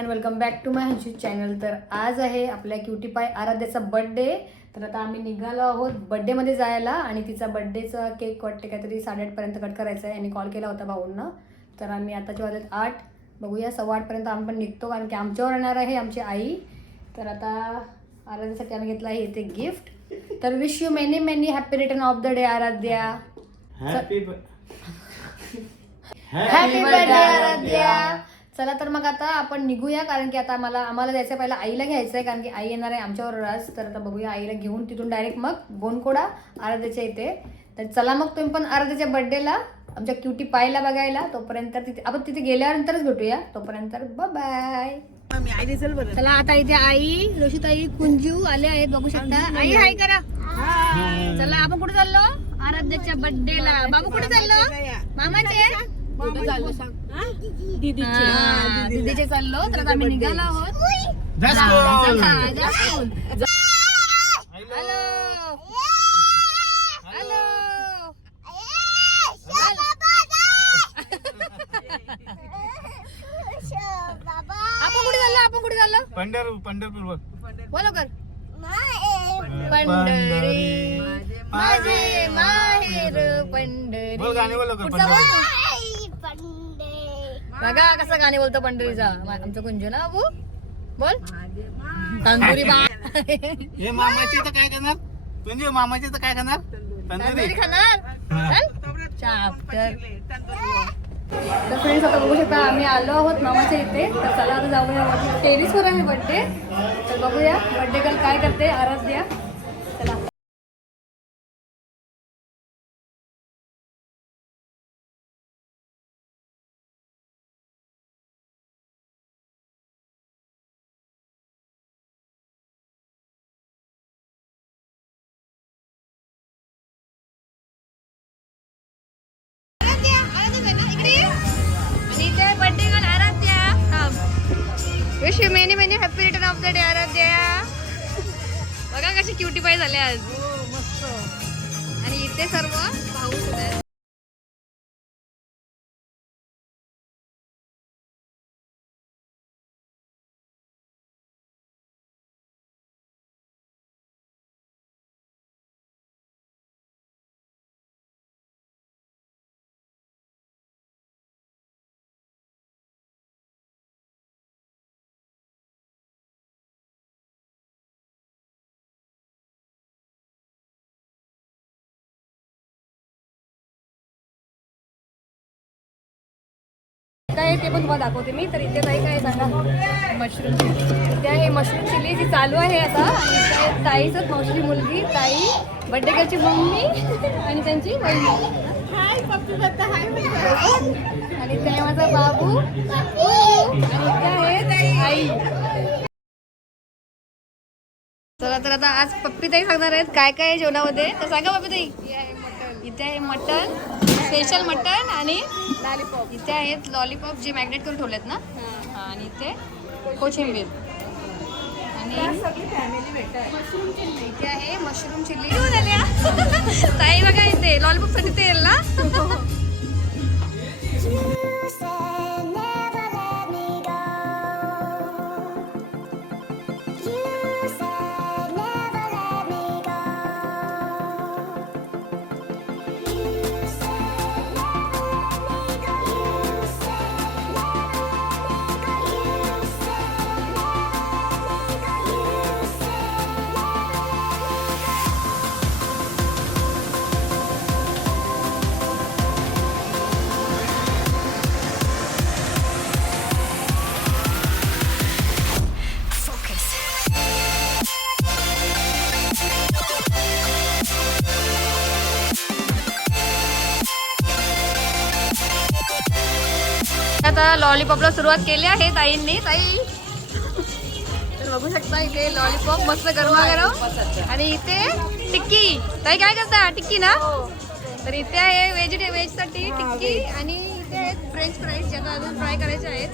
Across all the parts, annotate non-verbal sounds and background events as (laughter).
And welcome back to my YouTube channel तर आज आहे आपल्या क्युटी पाय आराध्याचा बर्थडे तर आता आम्ही निघालो आहोत बर्थडेमध्ये जायला आणि तिचा बर्थडेचा केक वाटते काहीतरी साडेआठपर्यंत कट करायचा आहे. आणि कॉल केला होता भाऊंना. तर आम्ही आताच्या वाजत आठ बघूया सव्वा आठपर्यंत आम्ही पण निघतो कारण की आमच्यावर येणार आहे आमची आई. तर आता आराध्यासाठी आम्ही घेतलं आहे इथे गिफ्ट तर wish you many many happy return of the day Aaradhya. Happy birthday Aaradhya. चला तर मग आता आपण निघूया कारण की आता आम्हाला आम्हाला जायचं पहिला आईला घ्यायचं आहे कारण की आई येणार आहे आमच्यावर आज तर आता बघूया आईला घेऊन तिथून डायरेक्ट मग गोनकोडा आराध्याच्या इथे. तर चला मग तुम्ही पण आराध्याच्या बर्थडेला आमच्या क्युटी पायला बघायला. तोपर्यंत तिथे आपण तिथे गेल्यानंतरच भेटूया. तोपर्यंत बाय चला आता इथे आई रोशिताई कुंजू आले आहेत बघू शकता. आई हाय करा. चला आपण कुठे चाललो? आराध्याच्या बर्थडेला बाबू कुठे चाललो? मामाचे? दीदीचे. चाललो तर आता आम्ही निघालो आहोत. चला, जा स्कूल. हॅलो. हॅलो. (laughs) आपण कुठे चाललो? आपण कुठे चाललो? पंढरपूर पंढरपूर बघ. बोलो कर पंढरी. माझे माहेर पंढरी. बोल गाणे बोल बोल तू. बघा कसं गाणे बोलतो पंढरीचा. आमचं कुंजू ना बाबू? बोल. तंदुरी बा हे मामाचे तर काय करणार? म्हणजे मामाचे तर काय करणार? तंदुरी. खाणार? चल. चाप्टर तर फ्रेंड्स आता बघू शकता आम्ही आलो आहोत मामाच्या इथे. तर चला आता जाऊया. टेरिसवर आहे बर्थडे तर बघूया. बर्थडे गर्ल काय करते? आराध्या. चला पाय झाले आज? आणि इथे सर्व? काय ते पण तुम्हाला दाखवते मी. तर इथे काही काय आहे सांगा? Mushroom chilli. इथे आहे मशरूम चिली जी चालू आहे आता. आणि इथे आहे ताईच मावशी मुलगी. ताई बर्थडे गर्लची मम्मी आणि त्यांची वहिनी. आणि इथे आहे माझा बाबू. आणि इथे आहे आई. चला तर आता आज पप्पी ताई सांगणार आहेत काय काय आहे जेवणामध्ये. तर सांगा पप्पी ताई. इथे आहे मटन स्पेशल मटन आणि लॉलीपॉप इथे आहेत लॉलीपॉप जे मॅग्नेट करून ठेवलेत ना? हा, आणि इथे कोशिंबीर. आणि इथे आहे मशरूम चिल्ली. (laughs) ताई बघा इथे लॉलीपॉपसाठी तेल ना? (laughs) लॉलीपॉपला सुरुवात केली आहे ताईंनी. ताई. तर बघू शकता इथे लॉलीपॉप मस्त गरमागरम आणि इथे टिक्की. ताई काय करता? टिक्की ना? तर इथे आहे व्हेजिटे व्हेजसाठी टिक्की आणि इथे आहेत फ्रेंच फ्राईज ज्याला अजून फ्राय करायचे आहेत.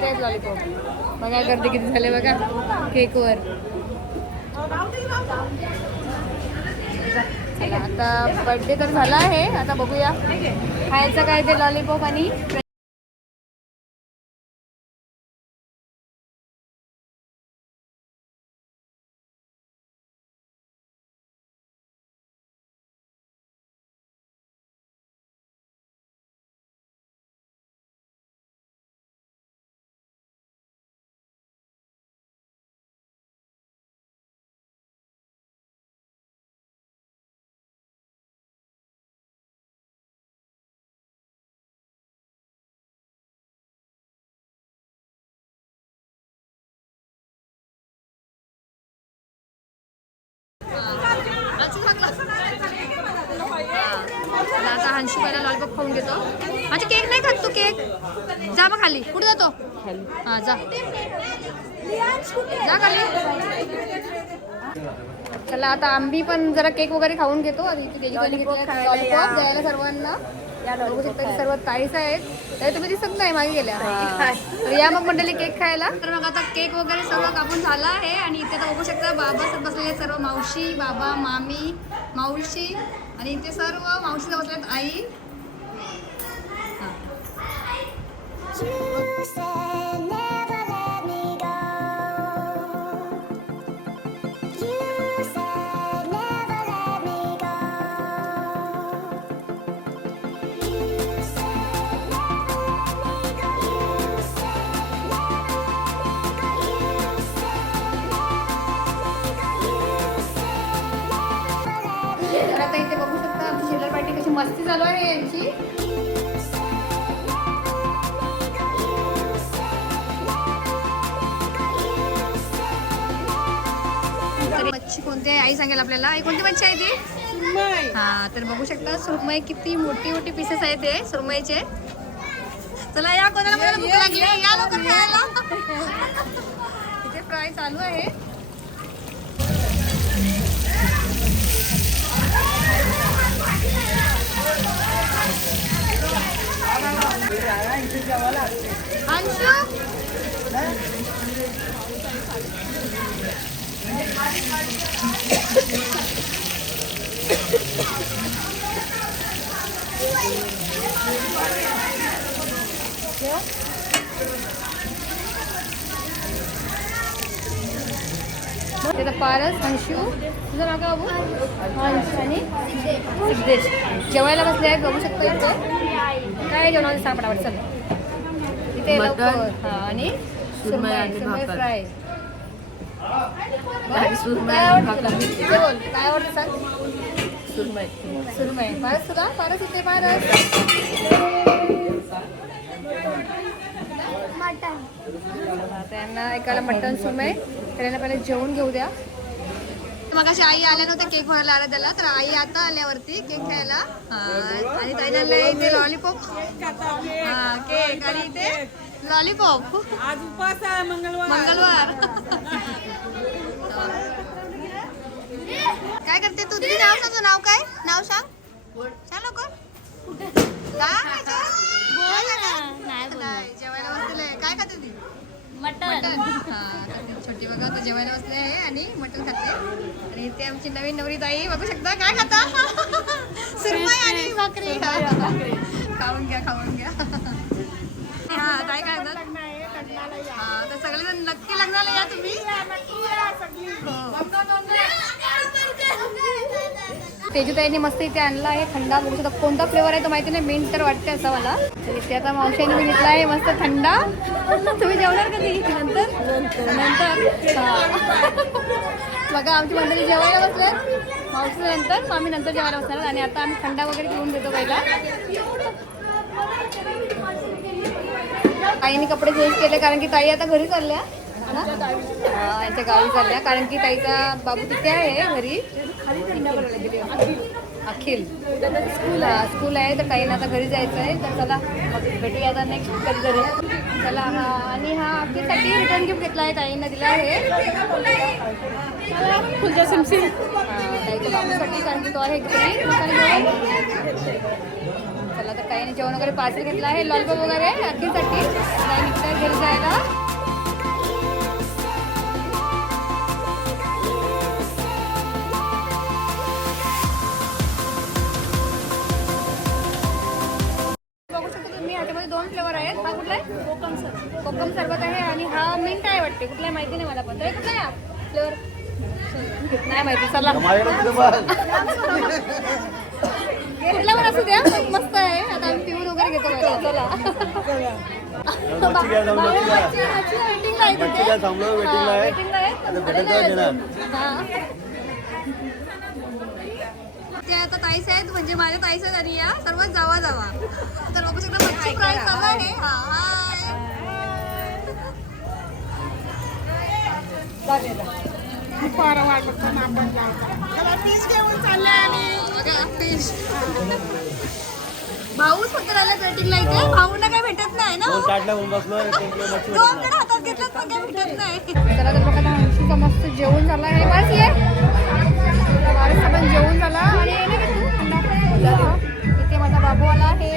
खात लॉलीपॉप बघा गर्दी किती झाले बघा. केकवर आता बर्थडे तर झाला आहे. आता बघूया. खायचं काय ते लॉलीपॉप आणि आता हंशुबाईला लॉलीपॉप खाऊन घेतो. अच्छा केक नाही खात तू केक जा मग खाली. कुठे जातो? हा जा. जा खाली. चला आता आम्ही पण जरा केक वगैरे खाऊन घेतो. लॉलीपॉप द्यायला सर्वांना. बघू शकता सर्व ताईस आहेत. तरी तुम्ही दिसत नाही मागे गेल्या. या मग मंडळी केक खायला. तर मग आता केक वगैरे सर्व कापून झाला आहे. आणि इथे तर बघू शकता बाबा सब बसलेले सर्व. मावशी बाबा मामी मावशी. आणि इथे सर्व मावशी बसल्यात आई. मस्ती चालू आहे यांची. मच्छी कोणती आहे? आई सांगेल आपल्याला. आई कोणती मच्छी आहे ती? हा तर बघू शकता सुरमई किती मोठी मोठी पीसेस आहेत ते सुरमईचे. चला या कोणाला लागली? या लवकर खायला इथे फ्राय चालू आहे. अंशू? त्याचा पारस अंशू. तुझं नाव काय बाबू? अंश आणि सिद्धेश. जेवायला बसले आहे बघू शकता इथे. काय सांग पटापट चल. इथे लवकर. हा आणि सुरमई सुरमई फ्राय. काय आवडतं तुला? इथे बोल काय आवडतं सांग? सुरमई. सुरमई. पारस तुला? पारस इथे पारस. त्यांना एकाला मटन सुरमई. त्यांना पहिले जेवून घेऊ द्या. मग अशी आई आल्या नव्हत्या केक भरायला आला त्याला तर आई आता आल्यावरती केक खायला. आणि ताईला इथे लॉलीपॉप हा केक आणि इथे लॉलीपॉप आज उपास आहे मंगळवार. मंगळवार. काय करते तू? तुझं नाव सांग तुझं नाव काय? नाव सांग. सांग लवकर. काय? नाही जेवायला बसलेलं आहे. काय खाते ती? मटन. हा छोटी बघा तर जेवायला बसले आहे आणि मटन खाते. आणि इथे आमची नवीन नवरी ताई बघू शकता काय खाता? (laughs) सुरमई आणि भाकरी. खाऊन घ्या खाऊन घ्या. (laughs) हा काय काय खातात हा तर सगळेजण नक्की लग्नाला या तुम्ही. तेजूताईने मस्त इथे आणला आहे थंडा बघू शकता. कोणता फ्लेवर आहे तो माहिती नाही मिंट तर वाटते असं मला. इथे आता मावशीने मी घेतला आहे मस्त थंडा. तुम्ही जेवणार कधी नंतर? नंतर. बघा आमची मंडळी जेवायला बसले मावशी नंतर आम्ही नंतर जेवायला बसणार. आणि आता आम्ही थंडा वगैरे पिऊन घेतो पहिला. आईने कपडे चेंज केले कारण की ताई आता घरी चालल्या. ना? यांच्या गावी चालल्या. कारण की ताईचा बाबू तिथे आहे घरी. अखिल. स्कूल हा स्कूल आहे. तर ताईनं आता घरी जायचं आहे. तर चला मग भेटूया आता नेक्स्ट कधीतरी चला हा आणि हा अखिलसाठी रिटर्न गिफ्ट घेतला आहे ताईनं दिला आहे. फुलच्या सिमसिम ताईच्या बाबूसाठी कारण की तो आहे. चला तर ताईने जेवण वगैरे पार्सल घेतलं आहे. लॉलीपॉप वगैरे अखिलसाठी. घरी जायला. दोन फ्लेवर आहेत. हा कुठला आहे? कोकम सरबत कोकम सरबत आहे आणि हा मिंट आहे वाटते. कुठला माहिती नाही मला पण. कुठला आहे फ्लेवर? नाही माहिती. चला. कुठला पण असू द्या. मस्त आहे. आता आम्ही पिऊन वगैरे घेतो. चला. वेटिंगला आहे आहे? आहे. आता आहे ताईस आहेत म्हणजे माझ्या ताईस आहेत आणि या सर्वात जावा जावा. तर बघू शकता मच्छी फ्राय चालू आहे. हा भाऊच फक्त राहिला वेटिंगला इथे भाऊंना काय भेटत नाही ना? दोन हातात घेतलं पण काय भेटत नाही. चला तर बघा आता हंशीचा मस्त जेवण झालं आहे. बस ये. वारसचा पण जेवण झाला. इथे माझा बाबू आला. आहे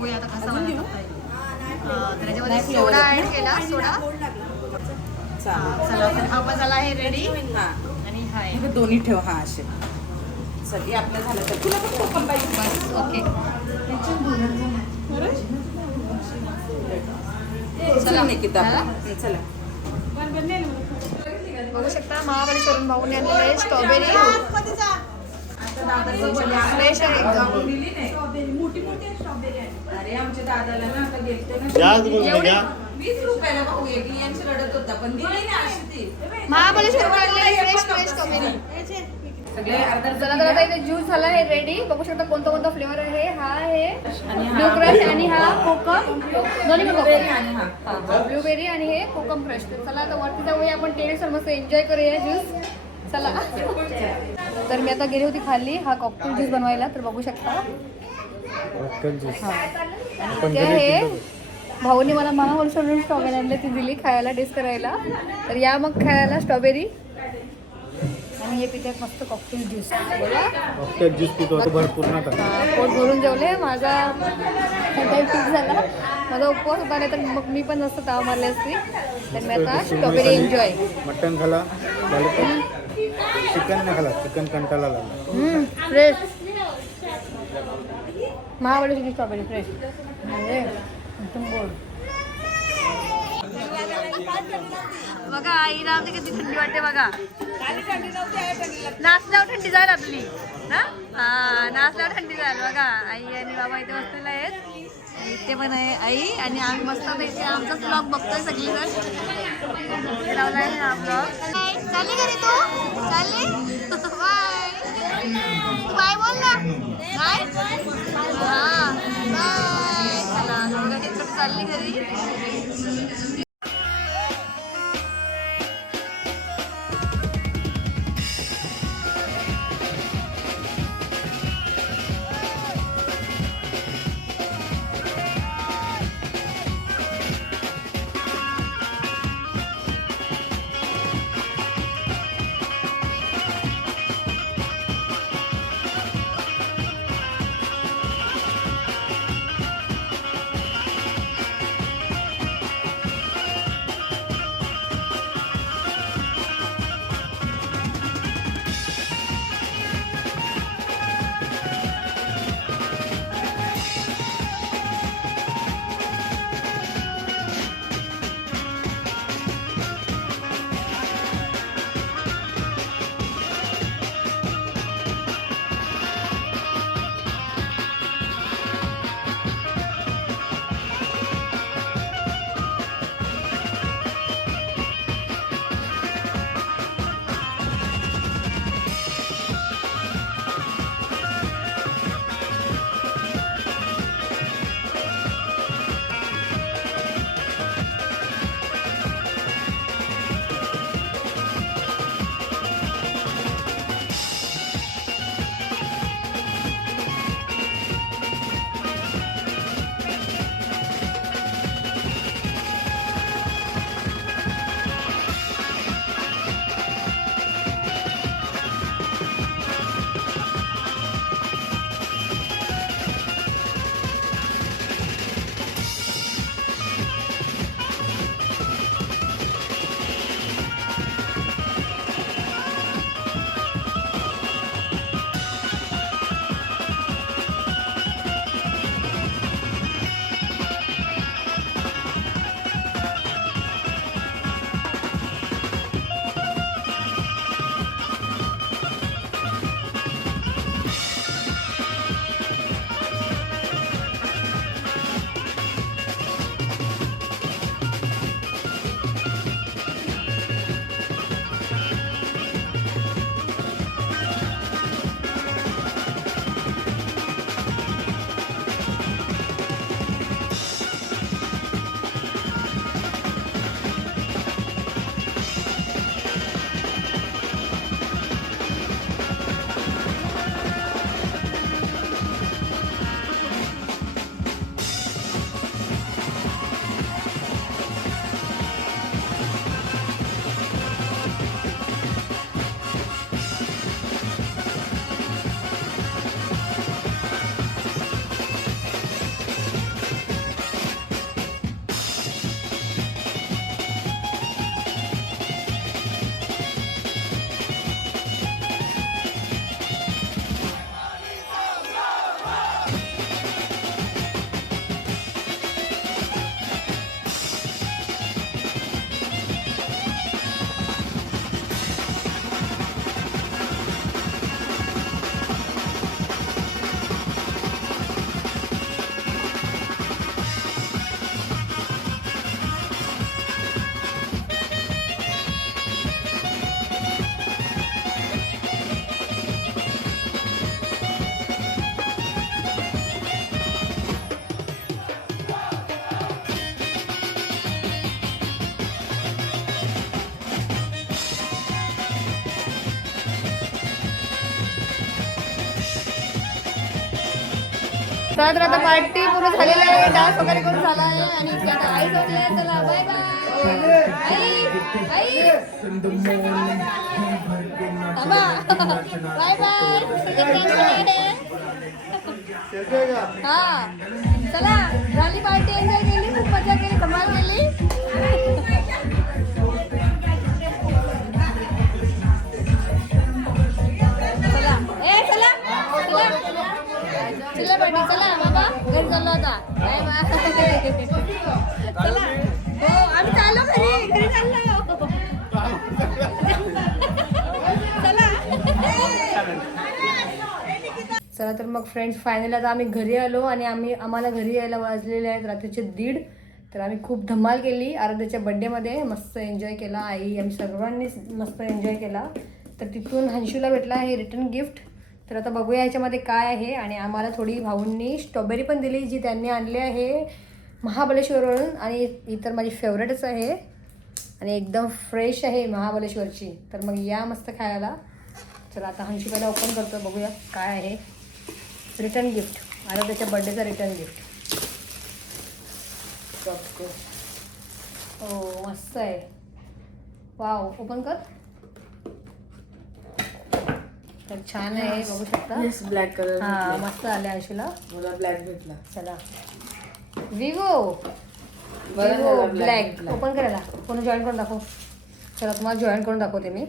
बघूया आता कसा बनवता येईल. हा, तर याच्यामध्ये सोडा ऍड केला सोडा. चला तर हा झाला आहे रेडी हा आणि हा. हे बघ, दोन्ही ठेव हा असे. सगळी आपलं झालं. तर तुला पण कोकम पाहिजे. बस ओके. चला निकिता. चला. बघू शकता महाबळेश्वरून भाऊने आणलेले आहे स्ट्रॉबेरी ज्यूस झाला आहे रेडी बघू शकता कोणता कोणता फ्लेवर आहे. हा आहे आणि हा. कोकम. दोन्ही पण आणि हा. कोकम ब्लूबेरी आणि हे कोकम फ्रेश चला आता वरती जाऊया आपण. टेरेसवर मस्त एन्जॉय करूया ज्यूस चला. तर मी आता गेली होती खाली हा कॉकटेल ज्यूस बनवायला तर बघू शकता. हा. भाऊनी मला महाबळेश्वरून स्ट्रॉबेरी आणले ती दिली खायला टेस्ट करायला. तर या मग खायला स्ट्रॉबेरी आणि हे पिते मस्त कॉकटेल ज्यूस बोला कॉकटेल ज्यूस पितो भरपूर पोट भरून जेवले. माझा फिक्स झाला. माझा उपवास होता नाही तर मग मी पण जास्त ताव मारली असती. तर मी आता स्ट्रॉबेरी एन्जॉय मटन खाला चिकन नाही खाला चिकन कंटाळा लागला फ्रेश महाबळेश्वरची स्ट्रॉबेरी फ्रेश अरे एकदम गोड. बघा आईला आमची किती थंडी वाटते बघा. नाचल्यावर थंडी जाईल आपली ना हा नाचल्यावर थंडी जाईल बघा आई आणि बाबा इथे बसलेले आहेत. इथे पण आहे आई आणि आम्ही मस्त पैकी आमचा ब्लॉग बघतोय सगळीकडे. लावलाय हा ब्लॉग चालली घरी तू? चालली? बाय बोल ना. बाय हा बाय चला बघा हे छोटी चालली घरी. चला तर आता पार्टी पूर्ण झालेली आहे. डान्स वगैरे करून झाला आहे. आणि इथे आता आई झोपली आहे. चला बाय बाय बाय बाय हा. चला झाली पार्टी. एन्जॉय केली. खूप मजा केली. धमाल केली. चला पार्टी चला बाबा घरी चाललो होता बाय बाय. चला. हो आम्ही चाललो घरी घरी चाललो. चला. तर मग फ्रेंड्स फायनल आता आम्ही घरी आलो आणि आम्ही आम्हाला घरी यायला वाजलेले आहेत रात्रीचे दीड. तर आम्ही खूप धमाल केली आराध्याच्या बड्डेमध्ये मस्त एन्जॉय केला. आई आम्ही सर्वांनीच मस्त एन्जॉय केला. तर तिथून हंशूला भेटला हे रिटर्न गिफ्ट तर आता बघूया ह्याच्यामध्ये काय आहे. आणि आम्हाला थोडी भाऊंनी स्ट्रॉबेरी पण दिली जी त्यांनी आणली आहे महाबळेश्वरवरून. आणि ही तर माझी फेवरेटच आहे. आणि एकदम फ्रेश आहे महाबळेश्वरची. तर मग या मस्त खायला. चला आता हंशी पहिला ओपन करतो बघूया काय आहे. रिटर्न गिफ्ट आता त्याच्या बड्डेचं रिटर्न गिफ्ट हो मस्त आहे. वाव ओपन कर. तर छान आहे बघू शकता. ब्लॅक कलर हा मस्त आले अंशूला मला ब्लॅक भेटला. चला. विवो बरं विवो झालं black ब्लॅक भेटला. ओपन करायला कोणी जॉईन करून दाखव. चला तुम्हाला जॉईन करून दाखवते मी.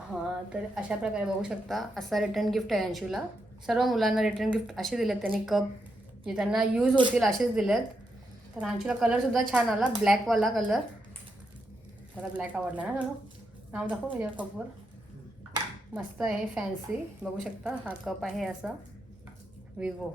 हां तर अशा प्रकारे बघू शकता. असा रिटर्न गिफ्ट आहे अंशूला. सर्व मुलांना रिटर्न गिफ्ट असे दिलेत त्यांनी कप जे त्यांना यूज होतील असेच दिलेत. तर अंशूला कलरसुद्धा छान आला. ब्लॅकवाला कलर त्याला ब्लॅक आवडला ना चलो नाव दाखव माझ्या कपवर मस्त आहे फॅन्सी बघू शकता हा कप आहे असा. विवो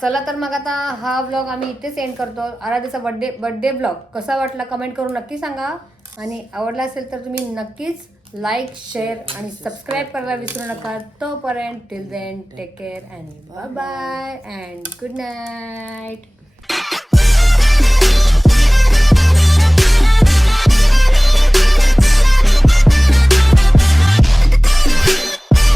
चला तर मग आता हा ब्लॉग आम्ही इथेच एंड करतो. आराध्याचा बड्डे बड्डे ब्लॉग कसा वाटला कमेंट करून नक्की सांगा. आणि आवडला असेल तर तुम्ही नक्कीच लाईक शेअर आणि सबस्क्राईब करायला विसरू नका. तोपर्यंत till then take care and bye bye and good night